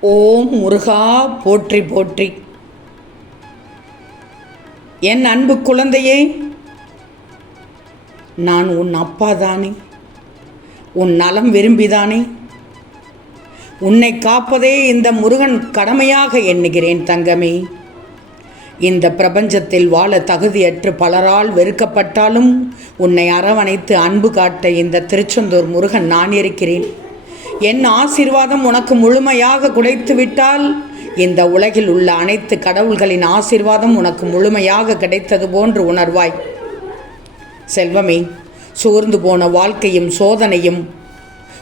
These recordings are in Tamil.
ஓம் முருகா போற்றி போற்றி. என் அன்பு குழந்தையே நான் உன் அப்பா தானே உன் நலம் விரும்பிதானே. உன்னை காப்பதே இந்த முருகன் கடமையாக எண்ணுகிறேன் தங்கமே. இந்த பிரபஞ்சத்தில் வாழ தகுதியற்று பலரால் வெறுக்கப்பட்டாலும் உன்னை அரவணைத்து அன்பு காட்ட இந்த திருச்செந்தூர் முருகன் நான் இருக்கிறேன். என் ஆசிர்வாதம் உனக்கு முழுமையாக குடைத்து விட்டால் இந்த உலகில் உள்ள அனைத்து கடவுள்களின் ஆசீர்வாதம் உனக்கு முழுமையாக கிடைத்தது போன்று உணர்வாய். செல்வமே சோர்ந்து போன வாழ்க்கையும் சோதனையும்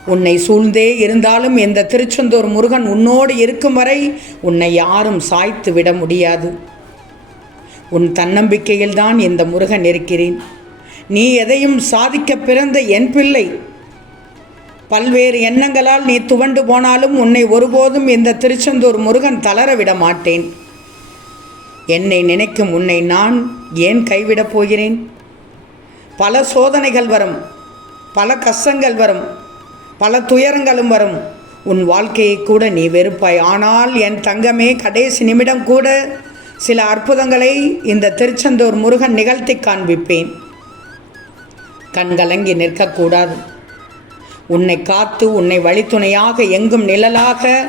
உன்னை சூழ்ந்தே இருந்தாலும் இந்த திருச்செந்தூர் முருகன் உன்னோடு இருக்கும் வரை உன்னை யாரும் சாய்த்து விட முடியாது. உன் தன்னம்பிக்கையில்தான் இந்த முருகன் இருக்கிறேன். நீ எதையும் சாதிக்க பிறந்த என் பிள்ளை. பல்வேறு எண்ணங்களால் நீ துவண்டு போனாலும் உன்னை ஒருபோதும் இந்த திருச்செந்தூர் முருகன் தளர விட மாட்டேன். என்னை நினைக்கும் உன்னை நான் ஏன் கைவிடப் போகிறேன்? பல சோதனைகள் வரும் பல கஷ்டங்கள் வரும் பல துயரங்களும் வரும். உன் வாழ்க்கையை கூட நீ வெறுப்பாய். ஆனால் என் தங்கமே கடைசி நிமிடம் கூட சில அற்புதங்களை இந்த திருச்செந்தூர் முருகன் நிகழ்த்தி காண்பிப்பேன். கண்கலங்கி நிற்கக்கூடாது. உன்னை காத்து உன்னை வழித்துணையாக எங்கும் நிழலாக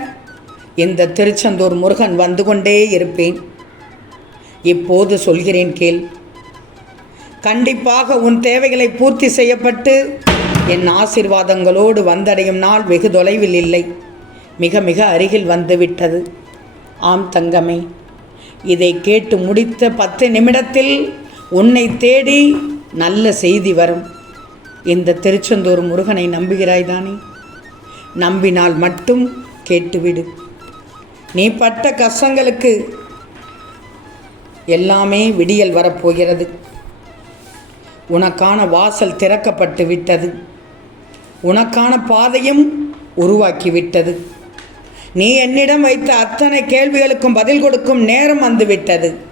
இந்த திருச்செந்தூர் முருகன் வந்து கொண்டே இருப்பேன். இப்போது சொல்கிறேன் கேள். கண்டிப்பாக உன் தேவைகளை பூர்த்தி செய்யப்பட்டு என் ஆசீர்வாதங்களோடு வந்தடையும் நாள் வெகு தொலைவில் இல்லை. மிக மிக அருகில் வந்துவிட்டது. ஆம் தங்கமே இதை கேட்டு முடித்த பத்து நிமிடத்தில் உன்னை தேடி நல்ல செய்தி வரும். இந்த திருச்செந்தூர் முருகனை நம்புகிறாய்தானே? நம்பினால் மட்டும் கேட்டுவிடு. நீ பட்ட கஷ்டங்களுக்கு எல்லாமே விடியல் வரப்போகிறது. உனக்கான வாசல் திறக்கப்பட்டு விட்டது. உனக்கான பாதையும் உருவாக்கி விட்டது. நீ என்னிடம் வைத்த அத்தனை கேள்விகளுக்கும் பதில் கொடுக்கும் நேரம் வந்துவிட்டது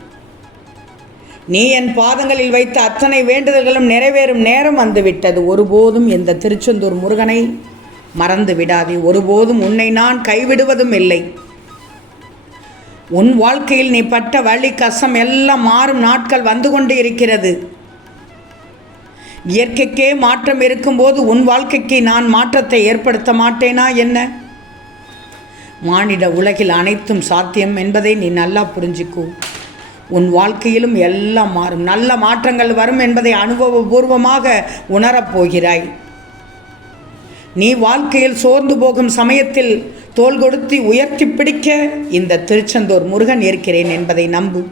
நீ என் பாதங்களில் வைத்த அத்தனை வேண்டுதல்களும் நிறைவேறும் நேரம் வந்துவிட்டது. ஒருபோதும் இந்த திருச்செந்தூர் முருகனை மறந்து விடாதே. ஒருபோதும் உன்னை நான் கைவிடுவதும் இல்லை. உன் வாழ்க்கையில் நீ பட்ட வழி கசம் எல்லாம் மாறும் நாட்கள் வந்து கொண்டு இருக்கிறது. இயற்கைக்கே மாற்றம் இருக்கும்போது உன் வாழ்க்கைக்கு நான் மாற்றத்தை ஏற்படுத்த மாட்டேனா என்ன? மானிட உலகில் அனைத்தும் சாத்தியம் என்பதை நீ நல்லா புரிஞ்சுக்கோ. உன் வாழ்க்கையிலும் எல்லாம் மாறும். நல்ல மாற்றங்கள் வரும் என்பதை அனுபவபூர்வமாக உணரப் போகிறாய். நீ வாழ்க்கையில் சோர்ந்து போகும் சமயத்தில் தோள் கொடுத்து உயர்த்தி பிடிக்க இந்த திருச்செந்தூர் முருகன் இருக்கிறேன் என்பதை நம்பு.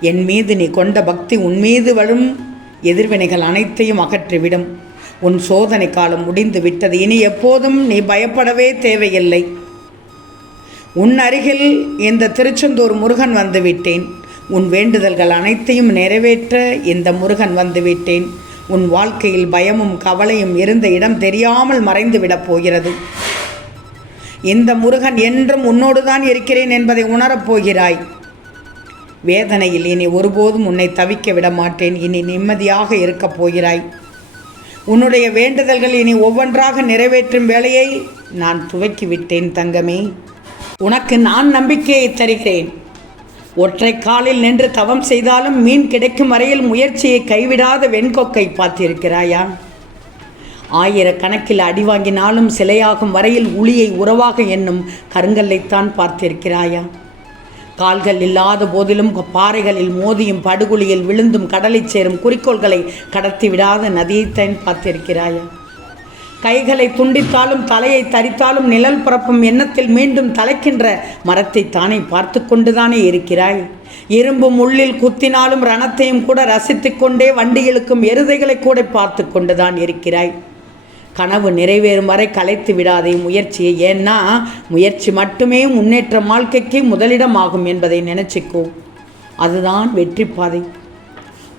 என் மீது நீ கொண்ட பக்தி உன் மீது வரும். எதிர்வினைகள் அனைத்தையும் அகற்றிவிடும். உன் சோதனை காலம் முடிந்து விட்டது இனி எப்போதும் நீ பயப்படவே தேவையில்லை. உன் அருகில் இந்த திருச்செந்தூர் முருகன் வந்துவிட்டேன். உன் வேண்டுதல்கள் அனைத்தையும் நிறைவேற்ற இந்த முருகன் வந்துவிட்டேன். உன் வாழ்க்கையில் பயமும் கவலையும் இருந்த இடம் தெரியாமல் மறைந்து விடப் போகிறது. இந்த முருகன் என்றும் உன்னோடு தான் இருக்கிறேன் என்பதை உணரப் போகிறாய். வேதனையில் இனி ஒருபோதும் உன்னை தவிக்க விட மாட்டேன். இனி நிம்மதியாக இருக்கப் போகிறாய். உன்னுடைய வேண்டுதல்கள் இனி ஒவ்வொன்றாக நிறைவேற்றும் வேலையை நான் துவக்கிவிட்டேன் தங்கமே. உனக்கு நான் நம்பிக்கையை தருகிறேன் ஒற்றை காலில் நின்று தவம் செய்தாலும் மீன் கிடைக்கும் வரையில் முயற்சியை கைவிடாத வெண்கொக்கை பார்த்திருக்கிறாயா? ஆயிரக்கணக்கில் அடி வாங்கினாலும் சிலையாகும் வரையில் உளியை உறவாக என்னும் கருங்கல்லைத்தான் பார்த்திருக்கிறாயா? கால்கள் இல்லாத போதிலும் பாறைகளில் மோதியும் படுகுழியில் விழுந்தும் கடலைச் சேரும் குறிக்கோள்களை கடத்தி விடாத நதியைத்தான் பார்த்திருக்கிறாயா? கைகளை துண்டித்தாலும் தலையை தரித்தாலும் நிழல் பரப்பும் எண்ணத்தில் மீண்டும் தலைக்கின்ற மரத்தை தானே பார்த்து கொண்டுதானே இருக்கிறாய்? இரும்பும் உள்ளில் குத்தினாலும் ரணத்தையும் கூட ரசித்து கொண்டே வண்டிகளுக்கும் எருதைகளை கூட பார்த்து கொண்டுதான் இருக்கிறாய். கனவு நிறைவேறும் வரை கலைத்து விடாதே முயற்சியை. ஏன்னா முயற்சி மட்டுமே முன்னேற்ற வாழ்க்கைக்கு முதலிடமாகும் என்பதை நினைச்சிக்கோ. அதுதான் வெற்றி பாதை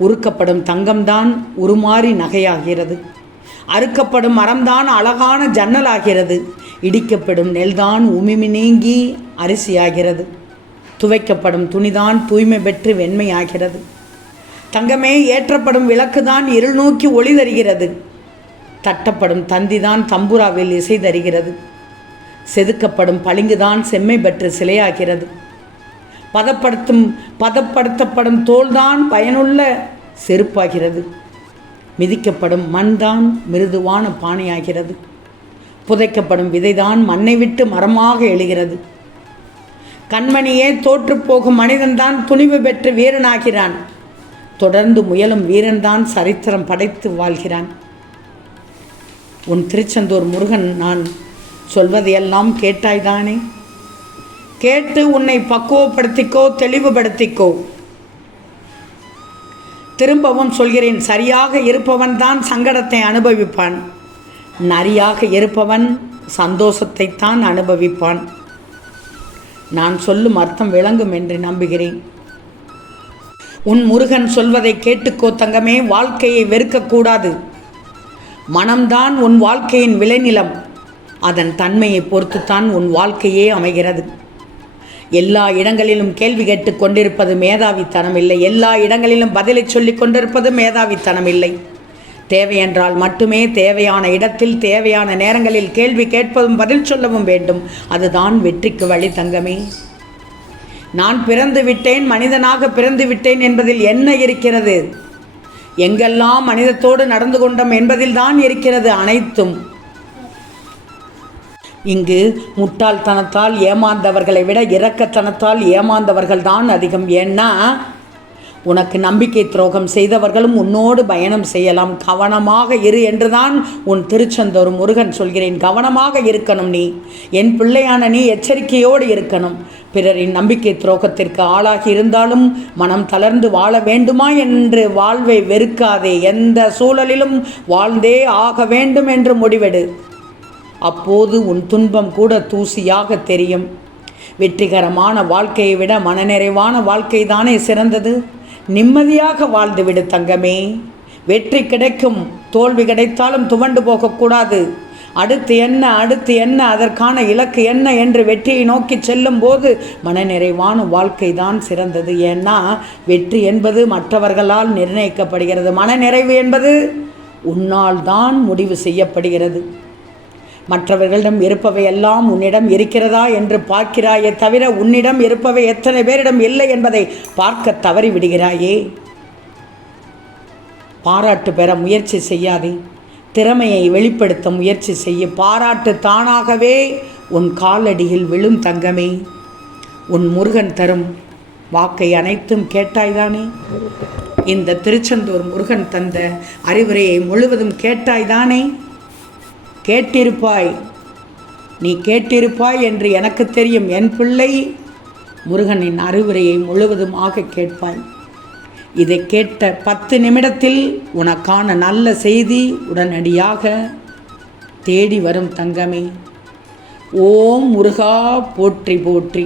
உருக்கப்படும் தங்கம்தான் உருமாறி நகையாகிறது. அறுக்கப்படும் மரம்தான் அழகான ஜன்னலாகிறது. இடிக்கப்படும் நெல்தான் உமிமி நீங்கி அரிசியாகிறது. துவைக்கப்படும் துணிதான் தூய்மை பெற்று வெண்மையாகிறது. தங்கமே ஏற்றப்படும் விளக்குதான் இருள் நோக்கி ஒளி தருகிறது. தட்டப்படும் தந்திதான் தம்புராவில் இசை தருகிறது. செதுக்கப்படும் பளிங்குதான் செம்மை பெற்று சிலையாகிறது. பதப்படுத்தும் பதப்படுத்தப்படும் தோல்தான் பயனுள்ள செருப்பாகிறது. மிதிக்கப்படும் மண்தான் மிருதுவான பானையாகிறது புதைக்கப்படும் விதைதான் மண்ணை விட்டு மரமாக எழுகிறது. கண்மணியே தோற்றுப்போகும் மனிதன்தான் துணிவு பெற்று வீரனாகிறான். தொடர்ந்து முயலும் வீரன்தான் சரித்திரம் படைத்து வாழ்கிறான். உன் திருச்செந்தூர் முருகன் நான் சொல்வதையெல்லாம் கேட்டாய்தானே? கேட்டு உன்னை பக்குவப்படுத்திக்கோ தெளிவுபடுத்திக்கோ. திரும்பவும் சொல்கிறேன் சரியாக இருப்பவன் தான் சங்கடத்தை அனுபவிப்பான். நரியாக இருப்பவன் சந்தோஷத்தைத்தான் அனுபவிப்பான். நான் சொல்லும் அர்த்தம் விளங்கும் என்று நம்புகிறேன். உன் முருகன் சொல்வதை கேட்டுக்கோ தங்கமே வாழ்க்கையை வெறுக்கக்கூடாது. மனம்தான் உன் வாழ்க்கையின் விளைநிலம். அதன் தன்மையை பொறுத்துத்தான் உன் வாழ்க்கையே அமைகிறது. எல்லா இடங்களிலும் கேள்வி கேட்டுக் கொண்டிருப்பது மேதாவித்தனம் இல்லை எல்லா இடங்களிலும் பதிலை சொல்லிக் கொண்டிருப்பது மேதாவித்தனம் இல்லை தேவையென்றால் மட்டுமே தேவையான இடத்தில் தேவையான நேரங்களில் கேள்வி கேட்பதும் பதில் சொல்லவும் வேண்டும். அதுதான் வெற்றிக்கு வழி தங்கமே. நான் பிறந்து விட்டேன் மனிதனாக பிறந்து விட்டேன் என்பதில் என்ன இருக்கிறது? எங்கெல்லாம் மனிதத்தோடு நடந்து கொண்டோம் என்பதில் தான் இருக்கிறது அனைத்தும். இங்கு முட்டாள்தனத்தால் ஏமாந்தவர்களை விட இரக்கத்தனத்தால் ஏமாந்தவர்கள் தான் அதிகம். ஏன்னா உனக்கு நம்பிக்கை துரோகம் செய்தவர்களும் உன்னோடு பயணம் செய்யலாம். கவனமாக இரு என்றுதான் உன் திருச்செந்தூர் முருகன் சொல்கிறேன். கவனமாக இருக்கணும் நீ. என் பிள்ளையான நீ எச்சரிக்கையோடு இருக்கணும். பிறரின் நம்பிக்கை துரோகத்திற்கு ஆளாகி இருந்தாலும் மனம் தளர்ந்து வாழ வேண்டுமா என்று வாழ்வை வெறுக்காதே. எந்த சூழலிலும் வாழ்ந்தே ஆக வேண்டும் என்று முடிவெடு. அப்போது உன் துன்பம் கூட தூசியாக தெரியும். வெற்றிகரமான வாழ்க்கையை விட மனநிறைவான வாழ்க்கை தானே சிறந்தது. நிம்மதியாக வாழ்ந்துவிடு தங்கமே. வெற்றி கிடைக்கும் தோல்வி கிடைத்தாலும் துவண்டு போகக்கூடாது. அடுத்து என்ன அடுத்து என்ன அதற்கான இலக்கு என்ன என்று வெற்றியை நோக்கி செல்லும் போது மனநிறைவான வாழ்க்கை தான் சிறந்தது. ஏன்னா வெற்றி என்பது மற்றவர்களால் நிர்ணயிக்கப்படுகிறது. மனநிறைவு என்பது உன்னால் தான் முடிவு செய்யப்படுகிறது. மற்றவர்களிடம் இருப்பவை எல்லாம் உன்னிடம் இருக்கிறதா என்று பார்க்கிறாயே தவிர உன்னிடம் இருப்பவை எத்தனை பேரிடம் இல்லை என்பதை பார்க்க தவறிவிடுகிறாயே பாராட்டு பெற முயற்சி செய்யாதே. திறமையை வெளிப்படுத்த முயற்சி செய்ய பாராட்டு தானாகவே உன் காலடியில் விழும் தங்கமே. உன் முருகன் தரும் வாக்கை அனைத்தும் கேட்டாய்தானே? இந்த திருச்செந்தூர் முருகன் தந்த அறிவுரையை முழுவதும் கேட்டாய்தானே? கேட்டிருப்பாய். நீ கேட்டிருப்பாய் என்று எனக்கு தெரியும். என் பிள்ளை முருகனின் அறிவுரையை முழுவதுமாக கேட்பாய். இதை கேட்ட பத்து நிமிடத்தில் உனக்கான நல்ல செய்தி உடனடியாக தேடி வரும் தங்கமே. ஓம் முருகா போற்றி போற்றி.